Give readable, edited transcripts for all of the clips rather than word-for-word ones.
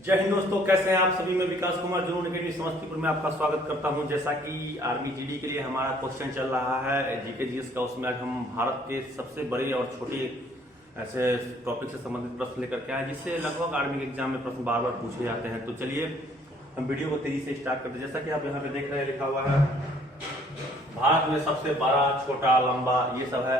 जय हिंद दोस्तों, कैसे हैं आप सभी। मैं विकास कुमार जरूर अकेडमी समस्तीपुर में आपका स्वागत करता हूं। जैसा कि आर्मी जीडी के लिए हमारा क्वेश्चन चल रहा है जीके जीएस का, उसमें आज हम भारत के सबसे बड़े और छोटे ऐसे टॉपिक से संबंधित प्रश्न लेकर के आए जिससे लगभग आर्मी के एग्जाम में प्रश्न बार बार पूछे जाते हैं। तो चलिए हम वीडियो को तेजी से स्टार्ट करते हैं। जैसा कि आप यहाँ पे देख रहे हैं, लिखा हुआ है भारत में सबसे बड़ा, छोटा, लंबा, ये सब है।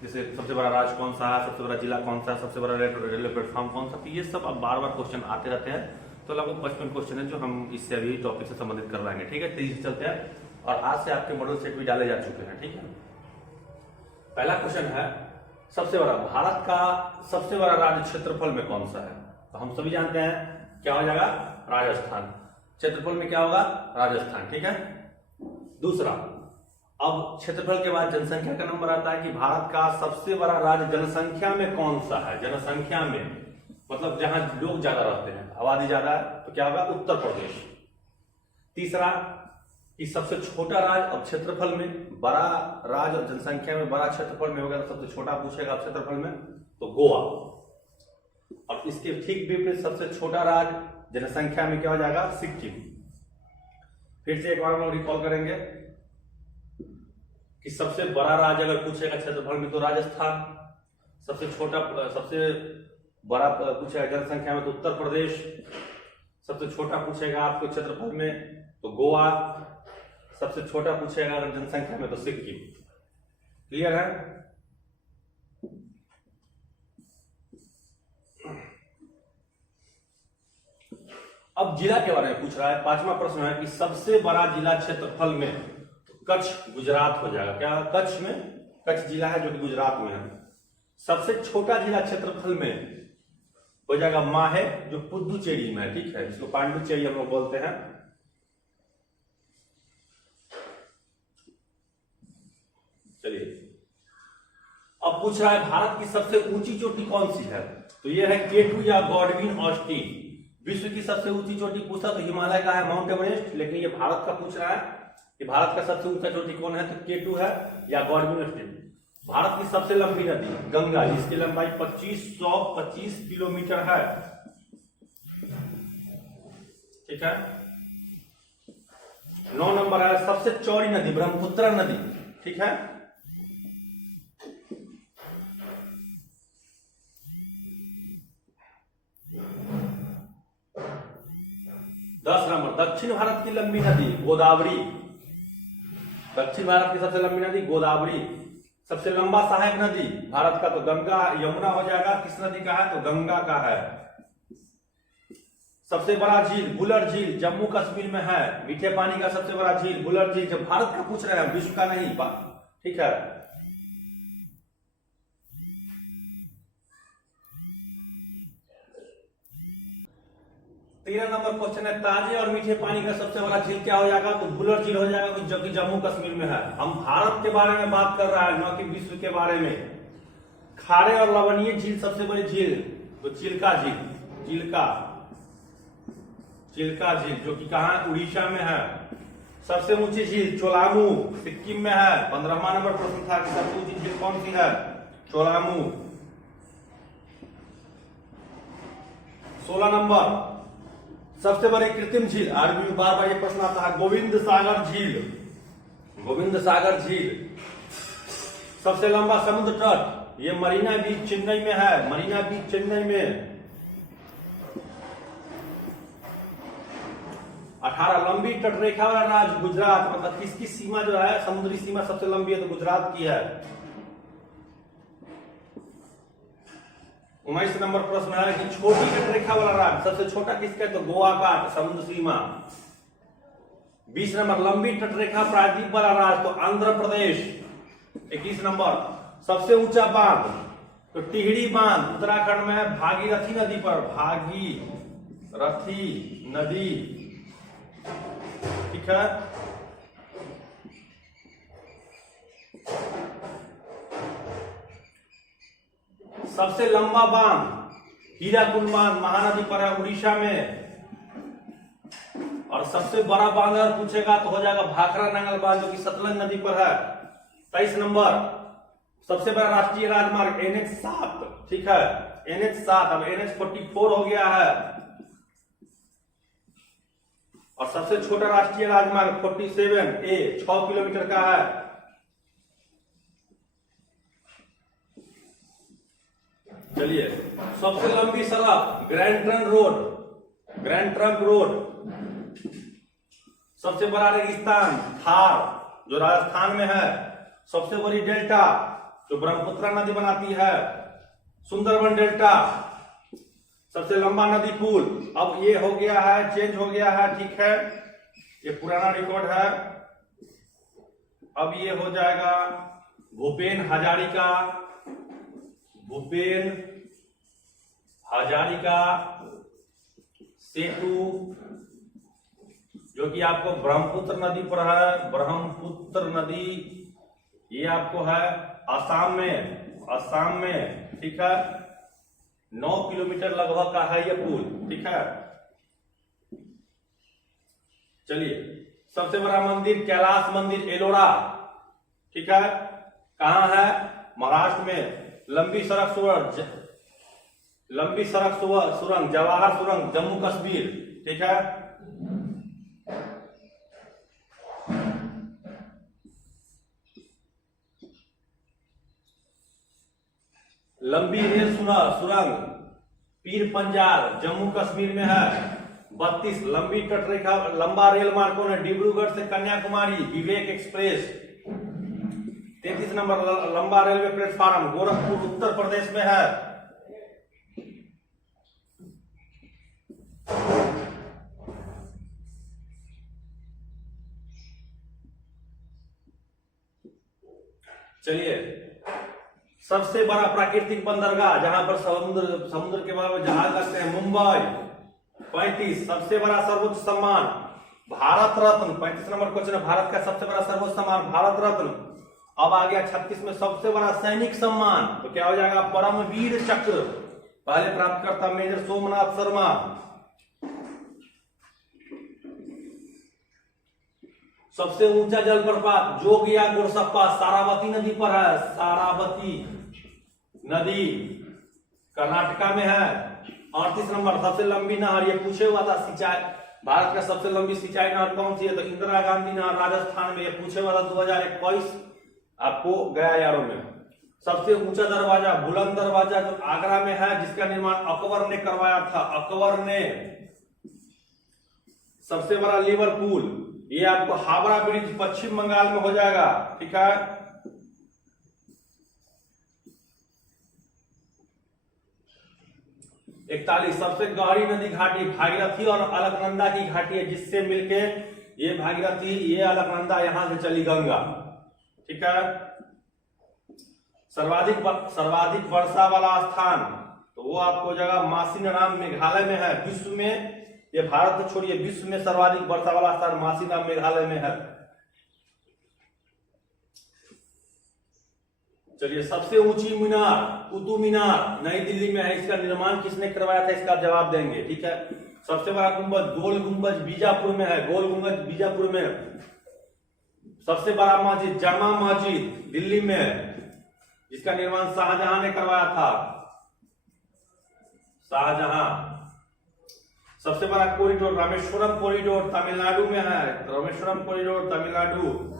जैसे सबसे बड़ा राज्य कौन सा है, सबसे बड़ा जिला कौन सा है, सबसे बड़ा रेलवे प्लेटफॉर्म कौन सा, तो ये सब अब बार बार क्वेश्चन आते रहते हैं। तो लगभग 55 क्वेश्चन है जो हम इससे अभी टॉपिक से संबंधित करवाएंगे। ठीक है, तेजी से चलते हैं। और आज से आपके मॉडल सेट भी डाले जा चुके हैं। ठीक है, पहला क्वेश्चन है सबसे बड़ा, भारत का सबसे बड़ा राज्य क्षेत्रफल में कौन सा है। तो हम सभी जानते हैं क्या हो जाएगा, राजस्थान। क्षेत्रफल में क्या होगा, राजस्थान। ठीक है, दूसरा, अब क्षेत्रफल के बाद जनसंख्या का नंबर आता है कि भारत का सबसे बड़ा राज्य जनसंख्या में कौन सा है। जनसंख्या में मतलब जहां लोग ज्यादा रहते हैं, आबादी ज्यादा है, तो क्या होगा, उत्तर प्रदेश। तीसरा, कि सबसे छोटा राज्य, अब क्षेत्रफल में बड़ा राज्य और जनसंख्या में बड़ा क्षेत्रफल में होगा, तो सबसे छोटा पूछेगा क्षेत्रफल में, तो गोवा। और इसके ठीक विपरीत सबसे छोटा राज्य जनसंख्या में क्या हो जाएगा, सिक्किम। फिर से एक बार हम लोग रिकॉल करेंगे कि सबसे बड़ा राज्य अगर पूछेगा क्षेत्रफल में तो राजस्थान, सबसे छोटा, सबसे बड़ा पूछेगा जनसंख्या में तो उत्तर प्रदेश, सबसे छोटा पूछेगा आपको क्षेत्रफल में तो गोवा, सबसे छोटा पूछेगा अगर जनसंख्या में तो सिक्किम। क्लियर है। अब जिला के बारे में पूछ रहा है। पांचवा प्रश्न है कि सबसे बड़ा जिला क्षेत्रफल में, कच्छ गुजरात हो जाएगा। क्या कच्छ में, कच्छ जिला है जो कि गुजरात में है। सबसे छोटा जिला क्षेत्रफल में हो जाएगा माहे, जो पुदुचेरी में है। ठीक है, इसको पांडुचेरी हम लोग बोलते हैं। चलिए, अब पूछ रहा है भारत की सबसे ऊंची चोटी कौन सी है। तो यह है केटू या गॉडविन ऑस्टिन। विश्व की सबसे ऊंची चोटी पूछा तो हिमालय का है माउंट एवरेस्ट, लेकिन ये भारत का पूछ रहा है कि भारत का सबसे ऊंचा चोटी कौन है, तो केटू है या गॉडविन ऑस्टिन। भारत की सबसे लंबी नदी गंगा, जिसकी लंबाई 2525 किलोमीटर है। ठीक है। 9 नंबर है सबसे चौड़ी नदी ब्रह्मपुत्र नदी। ठीक है। 10 नंबर दक्षिण भारत की लंबी नदी गोदावरी। दक्षिण भारत की सबसे लंबी नदी गोदावरी। सबसे लंबा सहायक नदी भारत का तो गंगा, यमुना हो जाएगा। किस नदी का है, तो गंगा का है। सबसे बड़ा झील बुलर झील जम्मू कश्मीर में है। मीठे पानी का सबसे बड़ा झील बुलर झील। जब भारत का पूछ रहे हैं, विश्व का नहीं। ठीक है। तेरह नंबर क्वेश्चन है ताजे और मीठे पानी का सबसे बड़ा झील क्या हो जाएगा, तो बुलर झील हो जाएगा, जो कि जम्मू कश्मीर में है। हम भारत के बारे में बात कर रहा है, न कि विश्व के बारे में। खारे और लवणीय झील सबसे बड़ी झील तो चिल्का झील। चिल्का झील जो कि कहां, उड़ीसा में है। सबसे ऊंची झील चोलामू सिक्किम में है। 15वां नंबर प्रश्न था कि सबसे ऊंची झील कौन सी है, चोलामू। 16 नंबर सबसे बड़ी कृत्रिम झील, आर्मी में बार बार ये प्रश्न आता है, गोविंद सागर झील। गोविंद सागर झील। सबसे लंबा समुद्र तट, ये मरीना बीच चेन्नई में है। मरीना बीच चेन्नई में। 18 लंबी तटरेखा वाला राज्य गुजरात, मतलब किसकी सीमा जो है, समुद्री सीमा सबसे लंबी है तो गुजरात की है। 19 नंबर प्रश्न है कि छोटी तटरेखा वाला राज्य सबसे छोटा किसका है, तो गोवा का समुद्र सीमा। 20 नंबर लंबी तटरेखा प्रायद्वीप वाला राज्य तो आंध्र प्रदेश। 21 नंबर सबसे ऊंचा बांध तो टिहरी बांध उत्तराखंड में है, भागीरथी नदी पर। भागीरथी नदी। ठीक है। सबसे लंबा बांध हीराकुंड बांध महानदी पर है, उड़ीसा में। और सबसे बड़ा बांध अगर पूछेगा तो हो जाएगा भाखरा नंगल बांध, जो कि सतलज नदी पर है। 23 नंबर सबसे बड़ा राष्ट्रीय राजमार्ग NH 7। ठीक है, NH 7। अब NH 44 हो गया है। और सबसे छोटा राष्ट्रीय राजमार्ग 47A 6 किलोमीटर का है। चलिए, सबसे लंबी सड़क ग्रैंड ट्रंक रोड। सबसे बड़ा रेगिस्तान थार जो राजस्थान में है। सबसे बड़ी डेल्टा जो ब्रह्मपुत्र नदी बनाती है, सुंदरबन डेल्टा। सबसे लंबा नदी पुल। अब ये हो गया है, चेंज हो गया है, ठीक है, ये पुराना रिकॉर्ड है। अब ये हो जाएगा भूपेन हजारिका सेतु, जो कि आपको ब्रह्मपुत्र नदी पर है। ब्रह्मपुत्र नदी ये आपको है असम में, ठीक है। 9 किलोमीटर लगभग का है ये पुल, ठीक है। चलिए, सबसे बड़ा मंदिर कैलाश मंदिर एलोरा, ठीक है। कहां है? महाराष्ट्र में। लंबी सड़क सुरंग जवाहर सुरंग जम्मू कश्मीर, ठीक है। लंबी रेल सुरंग पीर पंजाल जम्मू कश्मीर में है। 32 लंबी तटरेखा लंबा रेल मार्गों ने डिब्रूगढ़ से कन्याकुमारी विवेक एक्सप्रेस। 33 नंबर लंबा रेलवे प्लेटफॉर्म गोरखपुर उत्तर प्रदेश में है। चलिए, सबसे बड़ा प्राकृतिक बंदरगाह जहां पर समुद्र के बारे में जहाज लगते हैं, मुंबई। 35 सबसे बड़ा सर्वोच्च सम्मान भारत रत्न। 35 नंबर क्वेश्चन है, भारत का सबसे बड़ा सर्वोच्च सम्मान भारत रत्न। अब आ गया 36 में सबसे बड़ा सैनिक सम्मान, तो क्या हो जाएगा? परमवीर चक्र। पहले प्राप्तकर्ता मेजर सोमनाथ शर्मा। सबसे ऊंचा जलप्रपात जोगिया गोरसप्पा सारावती नदी पर है। सारावती नदी कर्नाटका में है। 38 नंबर सबसे लंबी नहर, ये पूछे हुआ था सिंचाई, भारत का सबसे लंबी सिंचाई नहर कौन सी है? तो इंदिरा गांधी नहर राजस्थान में, ये पूछे हुआ था 2021 आपको गया यारों में। सबसे ऊंचा दरवाजा बुलंद दरवाजा जो आगरा में है, जिसका निर्माण अकबर ने करवाया था, अकबर ने। सबसे बड़ा लिवरपूल, ये आपको हावड़ा ब्रिज पश्चिम बंगाल में हो जाएगा, ठीक है। इकतालीस सबसे गहरी नदी घाटी भागीरथी और अलकनंदा की घाटी है, जिससे मिलके ये भागीरथी, ये अलकनंदा, यहां से चली गंगा, ठीक है। सर्वाधिक वर्षा वाला स्थान, तो वो आपको जगह मासिनराम मेघालय में है। विश्व में, ये भारत को छोड़िए, विश्व में सर्वाधिक वर्षा वाला स्थान मासिनराम मेघालय में है। चलिए, सबसे ऊंची मीनार कुतुब मीनार नई दिल्ली में है। इसका निर्माण किसने करवाया था? इसका जवाब देंगे, ठीक है। सबसे बड़ा गुंबद गोल गुंबद बीजापुर में है, गोल गुंबद बीजापुर में। सबसे बड़ा मस्जिद जामा मस्जिद दिल्ली में है, जिसका निर्माण शाहजहां ने करवाया था, शाहजहां। सबसे बड़ा कॉरिडोर रामेश्वरम कॉरिडोर तमिलनाडु में है, रामेश्वरम कॉरिडोर तमिलनाडु।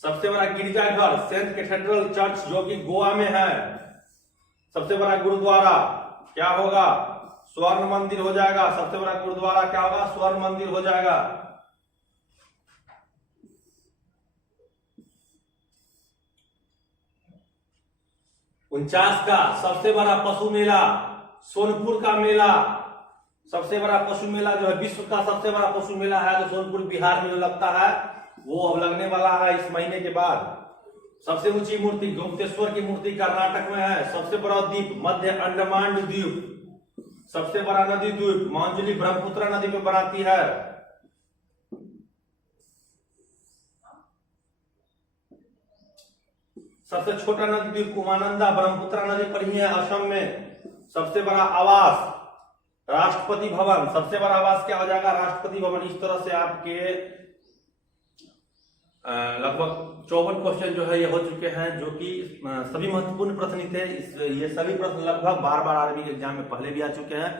सबसे बड़ा गिरजाघर सेंट कैथेड्रल चर्च, जो कि गोवा में है। सबसे बड़ा गुरुद्वारा क्या होगा? स्वर्ण मंदिर हो जाएगा। सबसे बड़ा गुरुद्वारा क्या होगा? स्वर्ण मंदिर हो जाएगा। उनचास का सबसे बड़ा पशु मेला सोनपुर का मेला। सबसे बड़ा पशु मेला जो है विश्व का सबसे बड़ा पशु मेला है, तो सोनपुर बिहार में जो लगता है वो अब लगने वाला है इस महीने के बाद। सबसे ऊंची मूर्ति गुप्तेश्वर की मूर्ति कर्नाटक में है। सबसे बड़ा द्वीप मध्य अंडमान द्वीप। सबसे बड़ा नदी द्वीप मांजुली ब्रह्मपुत्र नदी में बनाती है। सबसे छोटा नदी द्वीप उमानंदा ब्रह्मपुत्र नदी पर ही है, असम में। सबसे बड़ा आवास राष्ट्रपति भवन। सबसे बड़ा आवास क्या हो जाएगा? राष्ट्रपति भवन। इस तरह से आपके लगभग 54 क्वेश्चन जो है ये हो चुके हैं, जो कि सभी महत्वपूर्ण प्रश्न थे। ये सभी प्रश्न लगभग बार आर्मी के एग्जाम में पहले भी आ चुके हैं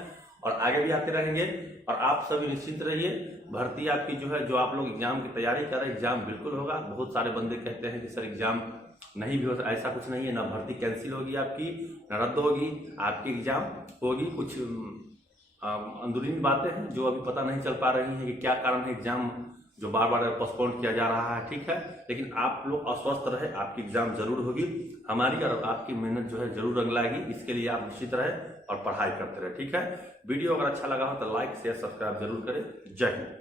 और आगे भी आते रहेंगे। और आप सभी निश्चिंत रहिए, भर्ती आपकी जो है, जो आप लोग एग्जाम की तैयारी कर रहे हैं, एग्जाम बिल्कुल होगा। बहुत सारे बंदे कहते हैं कि सर एग्जाम नहीं भी हो, ऐसा कुछ नहीं है, ना भर्ती कैंसिल होगी आपकी, ना रद्द होगी, आपकी एग्जाम होगी। कुछ अंदरूनी बातें हैं जो अभी पता नहीं चल पा रही हैं कि क्या कारण है एग्जाम जो बार बार पोस्टपोन किया जा रहा है, ठीक है। लेकिन आप लोग अस्वस्थ रहे, आपकी एग्जाम जरूर होगी। हमारी और आपकी मेहनत जो है जरूर रंग लाएगी, इसके लिए आप निश्चित रहे और पढ़ाई करते रहे, ठीक है। वीडियो अगर अच्छा लगा हो तो लाइक शेयर सब्सक्राइब जरूर करें। जय हिंद।